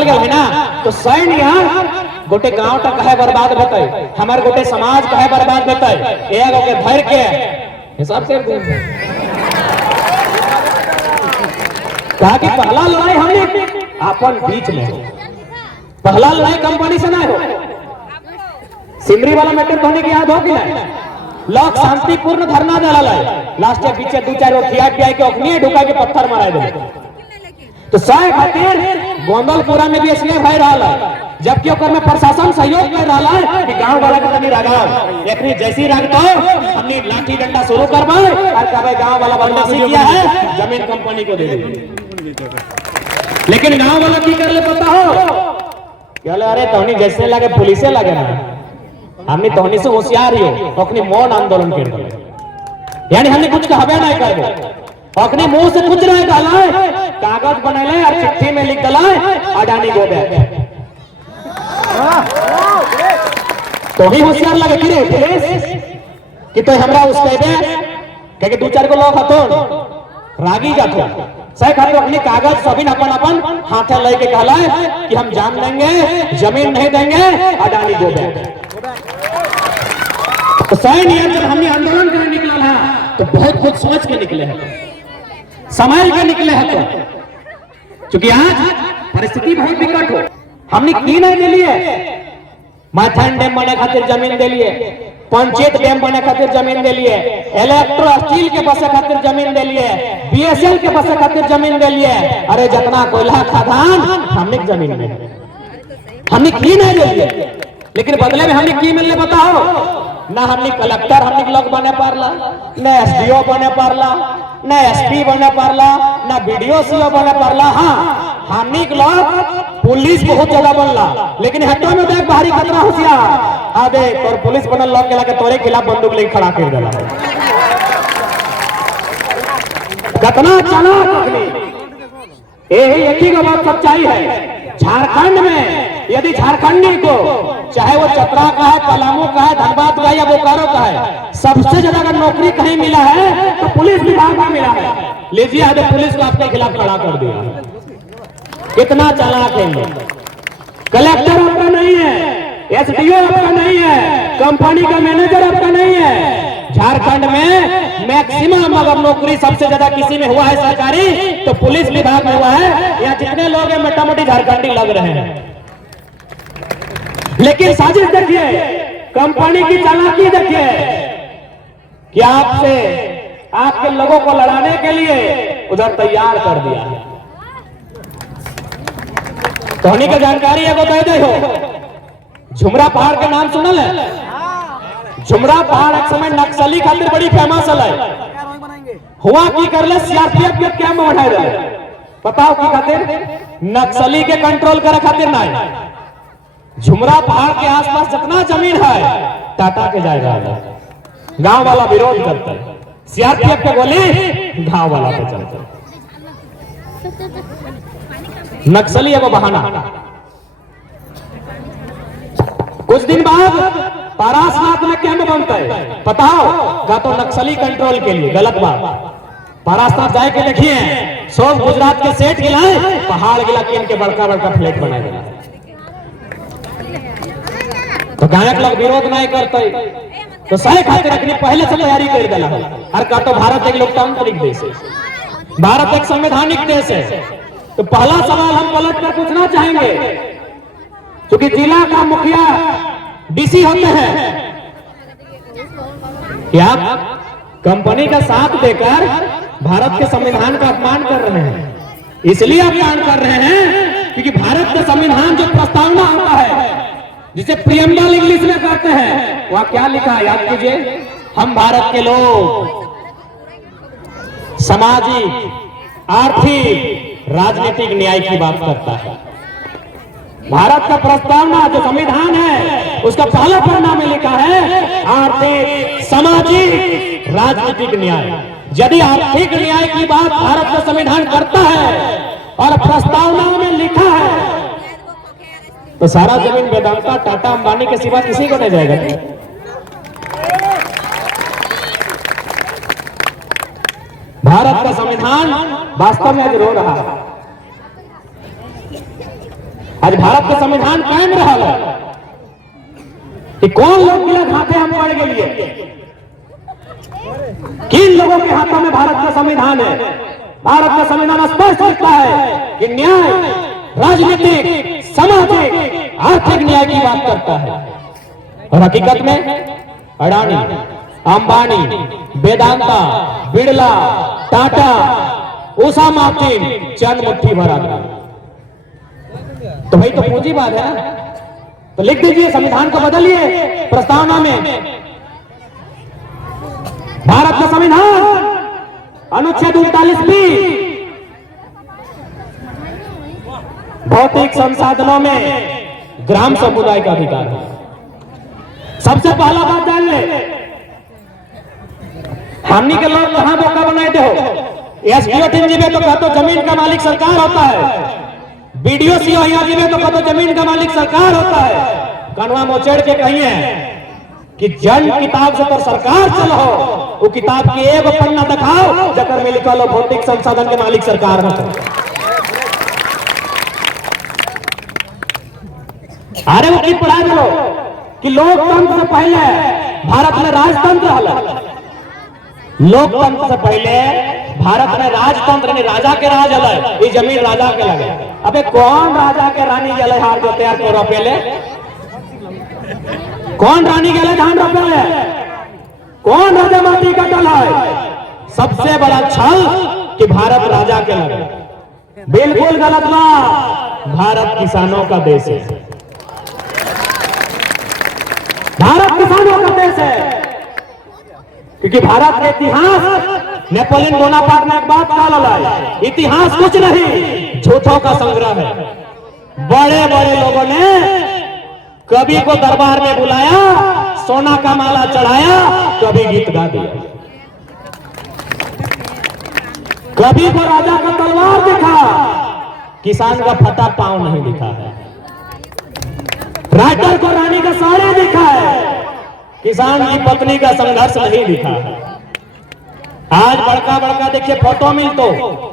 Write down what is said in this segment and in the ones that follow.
ढल गए ना तो सैन्य यहाँ गोटे गांव तक कहे बर्बाद होते, हमारे गोटे समाज कहे बर्बाद होते, एगो के धर के हिसाब से कहा कि पहला लड़ाई हमने अपन बीच में हो, पहला लड़ाई कंपनी से ना हो। सिमरी वाला मैटर होने की याद हो कि नहीं? लोग शांतिपूर्ण धरना डाला लास्ट के पीछे दो चार खिया पिया के अखनी ढुका के पत्थर मारा दे तो सह खातिर गोंदलपुरा में भी इसलिए भय रहा है, जबकि ओकर में प्रशासन सहयोग कर रहा है कि गांव वाला के तनी रागाव एकनी जैसी रागतो हमने लाठी डंडा शुरू करबे और कहबे गांव वाला बदमाशी किया है जमीन कंपनी को दे दे। लेकिन गांव वाला की कर ले पता हो कहले अरे तोहनी जैसे लगे पुलिसे लगे ना, हमने तोहनी से होशियार ही हो अपनी मौन आंदोलन कर दे, यानी हमने कुछ कहबे नहीं करबे, अपने मुंह से कुछ नहीं डाला है, कागज बनैले और चिट्ठी में लिख डाला अडानी गो बैक। तो ही होशियार लगे कि रे पुलिस कि तो हमरा उस कहबे कि दो चार को लोग हतो रागी जातो सही खातिर अपनी कागज सभी अपन अपन हाथे लेके कहला कि हम जान देंगे जमीन नहीं देंगे अडानी गो बैक। तो सही नियम जब हमने आंदोलन करने निकला है तो बहुत कुछ सोच के निकले हैं, समझ के निकले हैं, तो क्योंकि आज परिस्थिति बहुत विकट हो। हमने की नहीं दे लिए माथान डैम बने खातिर जमीन दे लिए, पंचायत डैम बने खातिर जमीन दे लिए, इलेक्ट्रो स्टील के बसे खातिर जमीन दे लिए, बीएसएल के बसे खातिर जमीन दे लिए, अरे जितना कोयला खदान हमने जमीन में हमने की नहीं दे लिए, लेकिन बदले में हमने की मिलने बताओ ना हमने कलेक्टर हमने लोग बने पारला, ना एसडीओ बने पारला, ना एसपी बने पारला, ना बीडीओ सीओ बने पारला। हाँ हमने लोग पुलिस बहुत ज्यादा बनला, लेकिन हटो में देख बाहरी खतरा होशियार आ देख और पुलिस बनल लोग के लाके तोरे खिलाफ बंदूक लेके खड़ा कर देला, कितना चालाक। यही एक ही बात सच्चाई है, झारखंड में यदि झारखंडी को चाहे वो चतरा का है, पलामू का है, धनबाद का है या बोकारो का है, सबसे ज्यादा अगर नौकरी कहीं मिला है तो पुलिस विभाग में मिला है। लीजिए आज पुलिस को आपके खिलाफ खड़ा कर दिया, कितना चालाक है। कलेक्टर आपका नहीं है, एसडीओ आपका नहीं है, कंपनी का मैनेजर आपका नहीं है। झारखंड में मैक्सिमम अगर नौकरी सबसे ज्यादा किसी में हुआ है सरकारी तो पुलिस विभाग में हुआ है। यहाँ जितने लोग हैं मोटा मोटी झारखंडी लग रहे हैं, लेकिन साजिश देखिए, कंपनी की चालाकी देखिए कि आपसे आपके लोगों को लड़ाने के लिए उधर तैयार कर दिया है। कहानी की जानकारी है बता दे हो, झुमरा पहाड़ के नाम सुनल है? झुमरा पहाड़ एक समय नक्सली खातिर बड़ी फेमस है। हुआ की कर ले सीआरपीएफ के कैंप बढ़ाए रहे, बताओ की खातिर? नक्सली के कंट्रोल करे खातिर नहीं। झुमरा पहाड़ के आसपास जितना जमीन है टाटा के जा रहा है, गांव वाला विरोध करता है, सीआरपीएफ के गोली गांव वाला पे चलता है। नक्सली है वो बहाना। कुछ दिन बाद पारासनाथ में कैंप बनता है, पता हो का तो नक्सली कंट्रोल के लिए, गलत बात। पारासनाथ जाए के देखिए, सब गुजरात के सेठ गिलाए पहाड़ गिला के इनके बड़का बड़का फ्लैट बनाए दिला, तो गायक लोग विरोध नहीं करते तो सही खातिर अपनी पहले से तैयारी कर देला। और का तो भारत एक लोकतांत्रिक देश है, भारत एक संवैधानिक देश है। तो पहला सवाल हम पलट कर पूछना चाहेंगे, क्योंकि जिला का मुखिया डीसी होते हैं, क्या कंपनी का साथ देकर भारत के संविधान का अपमान कर रहे हैं? इसलिए अपमान कर रहे हैं क्योंकि भारत का संविधान जो प्रस्तावना होता है जिसे प्रियम्बल इंग्लिश में कहते हैं, वह क्या लिखा है याद कीजिए? हम भारत के लोग सामाजिक, आर्थिक, राजनीतिक न्याय की बात करता है। भारत का प्रस्तावना जो संविधान है उसका पहला पन्ना में लिखा है आर्थिक, सामाजिक, राजनीतिक न्याय। यदि आर्थिक न्याय की बात भारत का संविधान करता है और प्रस्तावना में लिखा है तो सारा जमीन वेदांता, टाटा, अंबानी के सिवा किसी को नहीं जाएगा। भारत का संविधान वास्तव में आज रो रहा है। आज भारत का संविधान कायम रहा है कि कौन लोग गिलत हाथे हम पड़ के लिए, किन लोगों के हाथों में भारत का संविधान है। भारत का संविधान स्पष्ट लिखता है कि न्याय राजनीतिक, सामाजिक, आर्थिक न्याय की बात करता है। और हकीकत में अडानी, अंबानी, वेदांता, बिड़ला, टाटा, उषा मार्टिन चंद मुट्ठी भर आदमी, तो भाई तो पूंजीवाद है ना। तो लिख दीजिए, संविधान को बदलिए प्रस्तावना में। भारत का संविधान अनुच्छेद 39B भौतिक संसाधनों में ग्राम समुदाय का अधिकार है। सबसे पहला बात जान ले, हमनी के लोग कहां बोका बनाए हो। एसडीओ टीम जीवे तो कहते जमीन का मालिक सरकार होता है, बीडीओ सीओ यहाँ जीवे तो कहते जमीन का मालिक सरकार होता है। कनवा मोचेड़ के कहिए कि जन किताब से तो सरकार चल हो, वो किताब की एक पन्ना दिखाओ जकर में लिखा लो भौतिक संसाधन के मालिक सरकार है। अरे वो की पढ़ा दो कि लोकतंत्र से पहले भारत में राजतंत्र हल, लोकतंत्र से पहले भारत में राजतंत्र ने राजा के राज हल, ये जमीन राजा के लगे। अबे कौन राजा के रानी जले हार जो तैयार को रोपेले, कौन रानी के लिए धान रोपेले, कौन राजा माटी का दल है। सबसे बड़ा छल कि भारत राजा के लगे, बिल्कुल गलत बात। भारत किसानों का देश है, भारत किसानों का देश है। क्योंकि भारत का इतिहास नेपोलियन बोनापार्ट ने एक बात कहा, इतिहास कुछ नहीं झूठों का संग्रह है। बड़े बड़े लोगों ने कभी को दरबार में बुलाया, सोना का माला चढ़ाया, कभी गीत गा दिया, कभी को राजा का तलवार दिखा, किसान का फटा पांव नहीं दिखा है। राइटर को रानी का साड़ी दिखा है, किसान की पत्नी का संघर्ष नहीं दिखा है। आज बड़का बड़का देखिए फोटो मिल तो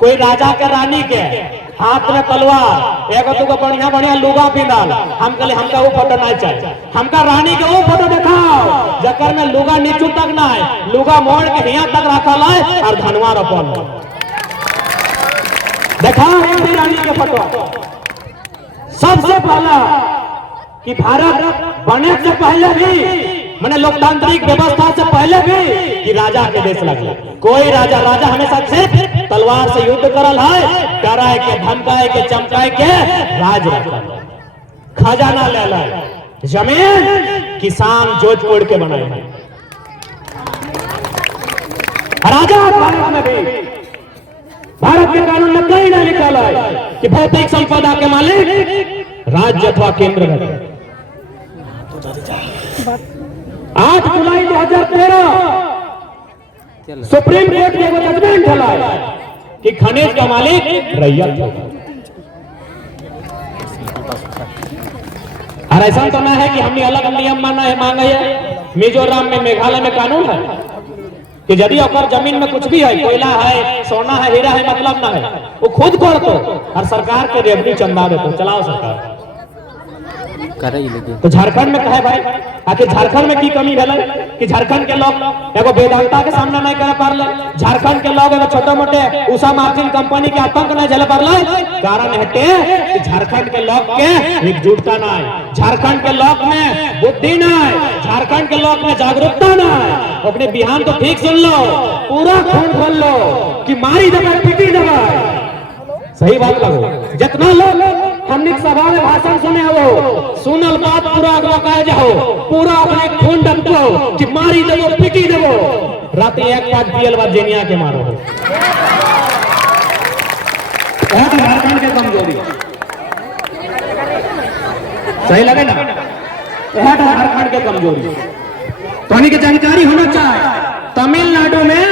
कोई राजा के रानी के हाथ में तलवार, एगो तो बढ़िया बढ़िया लुगा पिंडाल, हम कहले हमका वो फोटो नहीं चाहिए, हमका रानी के वो फोटो दिखाओ जकर में लुगा नीचू तक ना है, लुगा मोड़ के यहाँ तक रखल है और धनवा रोपल दिखाओ रानी के फोटो। सबसे पहला कि भारत बने से पहले भी, मैंने लोकतांत्रिक व्यवस्था से पहले भी कि राजा के देश लगे। कोई राजा हमेशा सिर्फ तलवार से युद्ध करल है, डराए के, धमकाए के, चमकाए के राज रखल, खजाना ले लाए, जमीन किसान जोत तोड़ के बनाए। राजा भारत में भी, भारत के कानून में कहीं नहीं लिखा है कि भौतिक संपदा के मालिक राज्य अथवा केंद्र है। 8 जुलाई 2013 सुप्रीम कोर्ट ने वो जजमेंट चला कि खनिज का मालिक रैयत होगा। और ऐसा तो ना है कि हमने अलग नियम मांगा है। मिजोरम में, मेघालय में कानून है कि यदि अगर जमीन में कुछ भी है, कोयला है, सोना है, हीरा है, मतलब ना है, वो खुद कोड़तो और सरकार के रेवन्यू चंदा देते, चलाओ सरकार। तो झारखंड में कहे भाई, आखिर झारखंड में की कमी है कि झारखंड के लोग एगो वेदांता के सामना नहीं कर पारले, झारखंड के लोग एगो छोटे मोटे उषा मार्टिन कंपनी के आतंक नहीं झेल पारले। कारण हटे कि झारखंड के लोग के एकजुटता नहीं, झारखंड के लोग में बुद्धि नहीं, झारखंड के लोग में जागरूकता नहीं। अपने बिहान तो ठीक सुन लो, पूरा खून खोल लो कि मारी जगह पीटी जगह, सही बात लगो। जितना लोग हमने सभा में भाषण सुने हो, सुनल बात पूरा अगला कह जाओ, पूरा अपने खून डंको कि मारी देवो, पीटी देवो, रात एक पाट पियल बाद जेनिया के मारो। झारखंड के कमजोरी सही लगे ना, झारखंड के कमजोरी तो की जानकारी होना चाहिए। तमिलनाडु में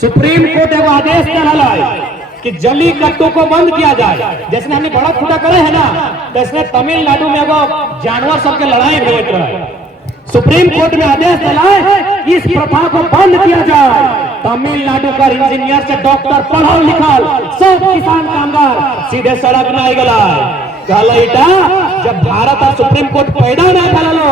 सुप्रीम कोर्ट एगो आदेश चला है कि जली कट्टू को बंद किया जाए। जैसे हमने बड़ा फूटा करे है ना, तो तमिलनाडु में एगो जानवर सबके लड़ाई होत रहे, सुप्रीम कोर्ट में आदेश दिलाए इस प्रथा को बंद किया जाए। तमिलनाडु का इंजीनियर से डॉक्टर, पढ़ल लिखल सब किसान कामगार सीधे सड़क में आ गया। कहला जब भारत और सुप्रीम कोर्ट पैदा नहीं करलो,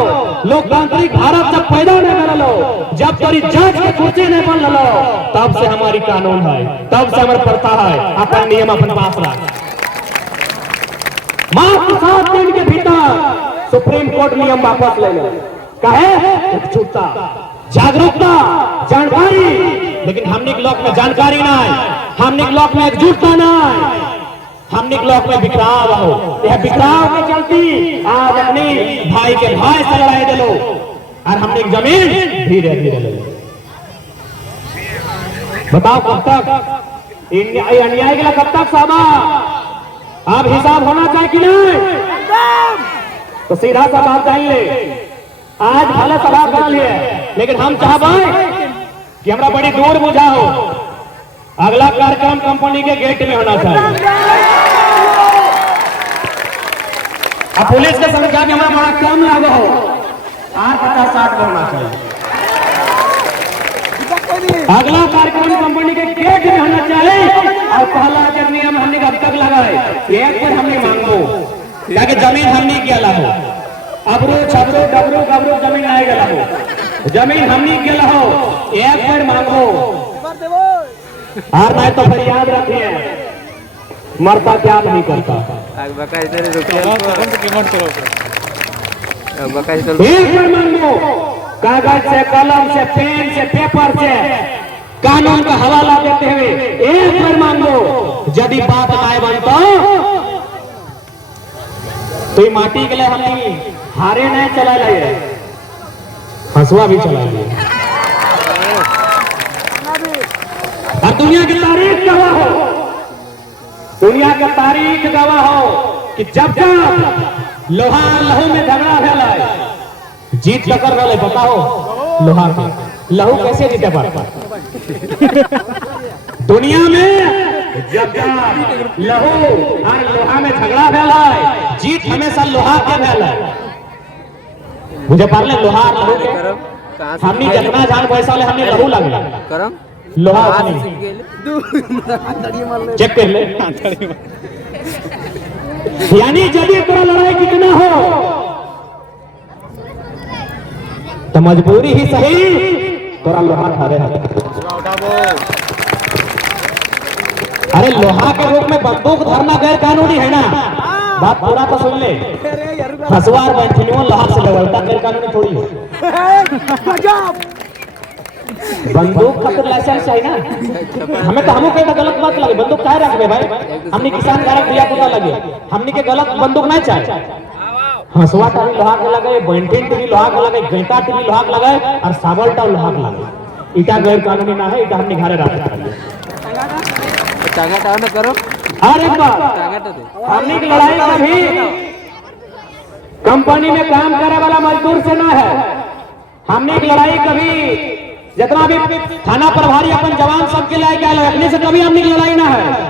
लोकतांत्रिक भारत जब पैदा नहीं करलो, जब तोरी जज के कुर्सी नहीं बन लो, तब से हमारी कानून है, तब से हमारी प्रथा है, अपन नियम अपन पास रख। मात्र 7 दिन के भीतर सुप्रीम कोर्ट नियम वापस ले लो। कहे एकजुटता, जागरूकता, जानकारी, लेकिन हमने के लोक में जानकारी नहीं, हमने के लोक में एकजुटता नहीं, हमने के लोक में बिखराव हो। यह बिखराव के चलती आज अपनी भाई के भाई से लड़ाई दे लो और हमने जमीन धीरे धीरे ले लो। बताओ कब तक अन्याय के लिए, कब तक साहबा? अब हिसाब होना चाहिए कि नहीं? तो सीधा सा बात चाहिए, आज भले सभा कर लिए, लेकिन हम चाहते कि हमरा बड़ी दूर बुझाओ, अगला कार्यक्रम कंपनी के गेट में होना चाहिए। अब पुलिस के संख्या भी हमारा बड़ा कम लागू हो, 50-60 में होना चाहिए। अगला कार्यक्रम कंपनी के गेट में होना चाहिए और पहला जब नियम हमने अब तक लगाए, एक पर हमने मांगो ताकि जमीन हमने क्या लागो, अबरू छबरू डबरू गबरू जमीन आए गला हो, जमीन हमने क्या हो, एक पर मांगो। और नहीं तो फिर याद रखिए, मरता क्या नहीं करता। एक बार मांगो, कागज से, कलम से, पेन से, पेपर से, कानून का हवाला देते हुए एक बार मांगो। यदि बात आए बनता तो ये माटी के लिए हमने हारे नहीं चला लिए, हंसुआ भी चला लिए। और दुनिया की तारीख गवाह हो, दुनिया का तारीख गवाह हो कि जब जब लोहा लहू में झगड़ा भेल, जीत टक्कर भेल, बताओ लोहा का लहू कैसे जीते पाता? दुनिया में जब जब लहू और लोहा में झगड़ा भेल, जीत हमेशा लोहा के भेल। मुझे पारले लोहा और लहू के हमनी जितना जान पैसा ले हमने लहू लगला लोहा चेक कर ले। यानी जब तोरा लड़ाई कितना हो तो मजबूरी ही सही तोरा लोहा ठारे है। अरे लोहा के रूप में बंदूक धरना गैर कानूनी है ना, बात पूरा तो सुन ले। हसवार बैंठनियों लोहा से लगता गैर कानूनी थोड़ी हो। बंदूक खातिर लाइसेंस चाहिए ना, हमें तो हमको कहता गलत बात लगे, बंदूक काहे रखबे भाई? हमने किसान का दिया पता लगे, हमने के गलत बंदूक नहीं चाहिए। हंसवा भी लोहा के लगे, बैंठन भी लोहा के लगे, गेंटा भी लोहा के लगे और सावलटा लोहा के लगे। इटा गैर कानूनी ना है, इटा हमने घरे रख करो। और एक बात, हमने की लड़ाई कभी कंपनी में काम करे वाला मजदूर से ना है, हमने की लड़ाई कभी जितना भी थाना प्रभारी अपन जवान सबके लाए गया, अपने से कभी हमने की लड़ाई ना है।